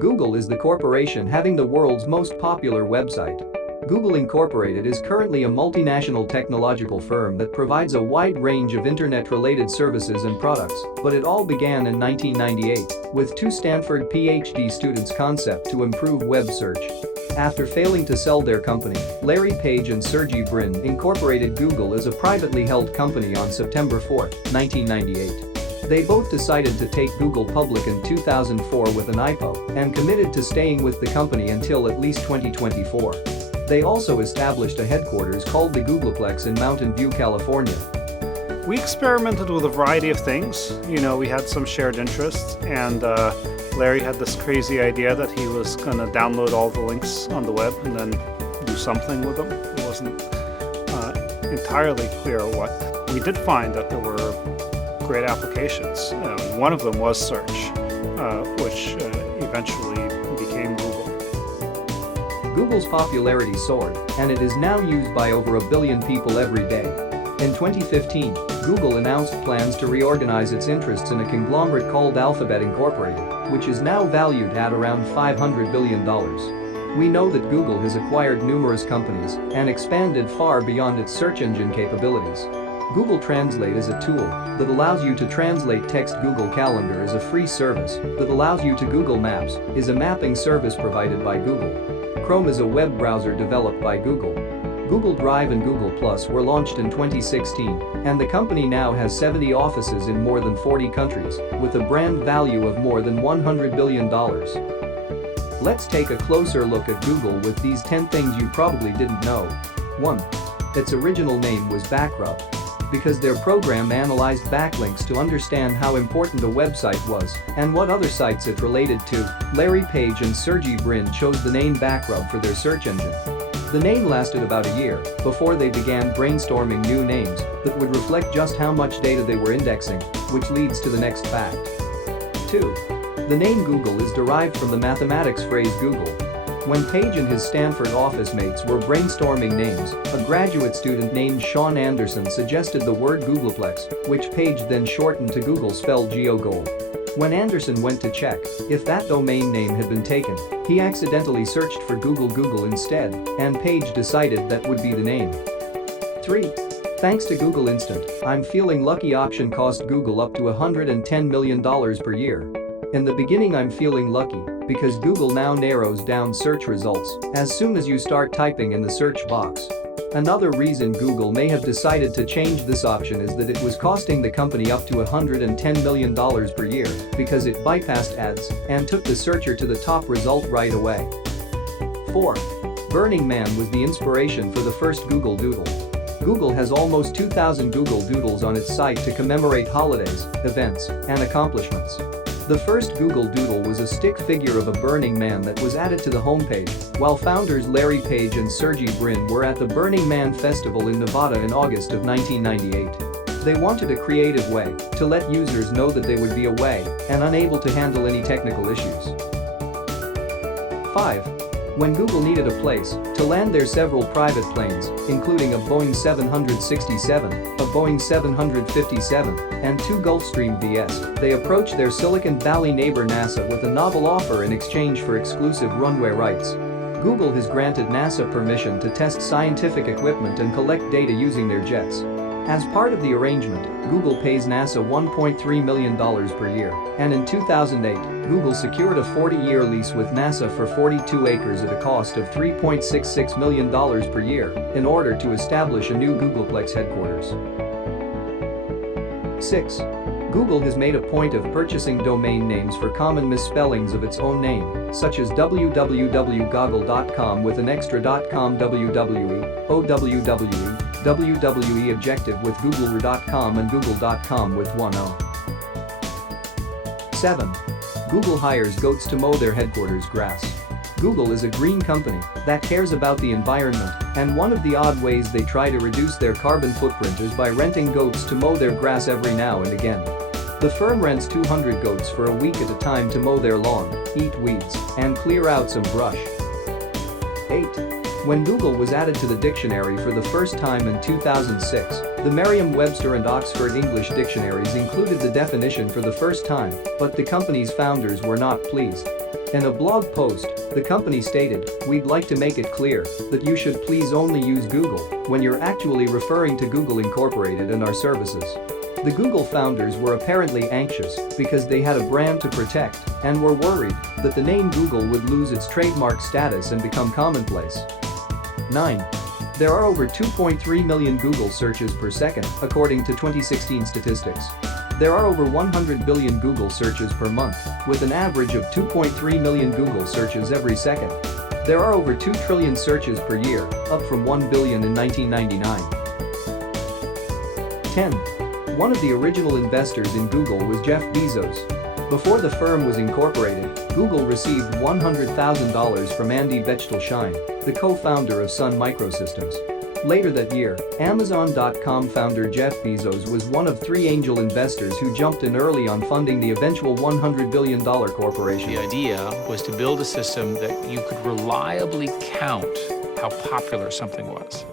Google is the corporation having the world's most popular website. Google Incorporated is currently a multinational technological firm that provides a wide range of internet-related services and products, but it all began in 1998 with two Stanford PhD students' concept to improve web search. After failing to sell their company, Larry Page and Sergey Brin incorporated Google as a privately held company on September 4, 1998. They both decided to take Google public in 2004 with an IPO and committed to staying with the company until at least 2024. They also established a headquarters called the Googleplex in Mountain View, California. We experimented with a variety of things. We had some shared interests, and Larry had this crazy idea that he was going to download all the links on the web and then do something with them. It wasn't entirely clear what. We did find that there were great applications. One of them was search, which eventually became Google. Google's popularity soared, and it is now used by over 1 billion people every day. In 2015, Google announced plans to reorganize its interests in a conglomerate called Alphabet Incorporated, which is now valued at around $500 billion. We know that Google has acquired numerous companies and expanded far beyond its search engine capabilities. Google Translate is a tool that allows you to translate text. Google Calendar is a free service that allows you to. Google Maps is a mapping service provided by Google. Chrome is a web browser developed by Google. Google Drive and Google Plus were launched in 2016, and the company now has 70 offices in more than 40 countries, with a brand value of more than $100 billion. Let's take a closer look at Google with these 10 things you probably didn't know. 1. Its original name was Backrub. Because their program analyzed backlinks to understand how important a website was and what other sites it related to, Larry Page and Sergey Brin chose the name Backrub for their search engine. The name lasted about a year before they began brainstorming new names that would reflect just how much data they were indexing, which leads to the next fact. 2. The name Google is derived from the mathematics phrase Google. When Page and his Stanford office mates were brainstorming names, a graduate student named Sean Anderson suggested the word Googleplex, which Page then shortened to Google spelled G-O-G-L. When Anderson went to check if that domain name had been taken, he accidentally searched for Google instead, and Page decided that would be the name. 3. Thanks to Google Instant, I'm Feeling Lucky option cost Google up to $110 million per year. In the beginning, I'm feeling lucky because Google now narrows down search results as soon as you start typing in the search box. Another reason Google may have decided to change this option is that it was costing the company up to $110 million per year because it bypassed ads and took the searcher to the top result right away. 4. Burning Man was the inspiration for the first Google Doodle. Google has almost 2,000 Google Doodles on its site to commemorate holidays, events, and accomplishments. The first Google Doodle was a stick figure of a burning man that was added to the homepage, while founders Larry Page and Sergey Brin were at the Burning Man Festival in Nevada in August of 1998. They wanted a creative way to let users know that they would be away and unable to handle any technical issues. 5. When Google needed a place to land their several private planes, including a Boeing 767, a Boeing 757, and 2 Gulfstream VS, they approached their Silicon Valley neighbor NASA with a novel offer in exchange for exclusive runway rights. Google has granted NASA permission to test scientific equipment and collect data using their jets. As part of the arrangement, Google pays NASA $1.3 million per year, and in 2008, Google secured a 40-year lease with NASA for 42 acres at a cost of $3.66 million per year in order to establish a new Googleplex headquarters. 6. Google has made a point of purchasing domain names for common misspellings of its own name, such as www.goggle.com with an extra .com, WWE, OWWE, WWE Objective with Google.com, and Google.com with one O. 7. Google hires goats to mow their headquarters grass. Google is a green company that cares about the environment, and one of the odd ways they try to reduce their carbon footprint is by renting goats to mow their grass every now and again. The firm rents 200 goats for a week at a time to mow their lawn, eat weeds, and clear out some brush. 8. When Google was added to the dictionary for the first time in 2006, the Merriam-Webster and Oxford English dictionaries included the definition for the first time, but the company's founders were not pleased. In a blog post, the company stated, "We'd like to make it clear that you should please only use Google when you're actually referring to Google Incorporated and our services." The Google founders were apparently anxious because they had a brand to protect and were worried that the name Google would lose its trademark status and become commonplace. 9. There are over 2.3 million Google searches per second, according to 2016 statistics. There are over 100 billion Google searches per month, with an average of 2.3 million Google searches every second. There are over 2 trillion searches per year, up from 1 billion in 1999. 10. One of the original investors in Google was Jeff Bezos. Before the firm was incorporated, Google received $100,000 from Andy Bechtolsheim, the co-founder of Sun Microsystems. Later that year, Amazon.com founder Jeff Bezos was one of 3 angel investors who jumped in early on funding the eventual $100 billion corporation. The idea was to build a system that you could reliably count how popular something was.